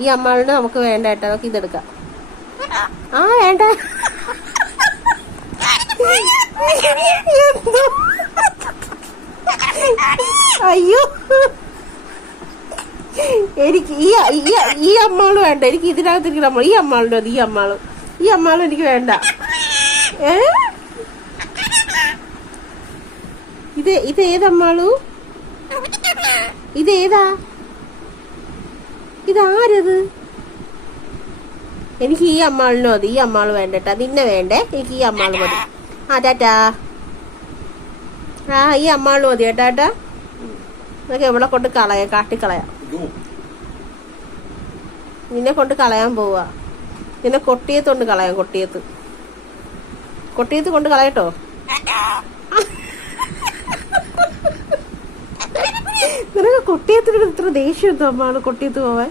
ഈ അമ്മാളുടെ നമുക്ക് വേണ്ട കേട്ടോ നമുക്ക് ഇതെടുക്കാം. ആ വേണ്ട? അയ്യോ. എനിക്ക് ഈ ഈ അമ്മാൾ വേണ്ട. എനിക്ക് ഇതിനകത്തിരിക്കുന്ന അമ്മ ഈ അമ്മാളുടെ മതി ഈ അമ്മാൾ. ഈ അമ്മാളും എനിക്ക് വേണ്ട. ഏ? ഇത് ഇത് ഏതമ്മാളു ഇത് ഏതാ? ഇതാരത്? എനിക്ക് ഈ അമ്മാളിനും മതി ഈ അമ്മാൾ വേണ്ടട്ടാ. നിന്നെ വേണ്ടേ? എനിക്ക് ഈ അമ്മാൾ മതി. ആ ടാറ്റാ. ആ ഈ അമ്മാൾ മതി ഏട്ടാട്ടാ എന്നൊക്കെ എവിടെ കൊണ്ട് കളയ? കാട്ടിക്കളയാം. നിന്നെ കൊണ്ട് കളയാൻ പോവാ. നിന്നെ കൊട്ടിയത്ത് കൊണ്ട് കളയാം കൊട്ടിയത്ത്. കൊട്ടിയത്ത് കൊണ്ട് കളയട്ടോ. നിനക്ക് കൊട്ടിയത്തിനോട് ഇത്ര ദേഷ്യം എന്തോ അമ്മാണ് കൊട്ടിയത്ത് പോവാൻ?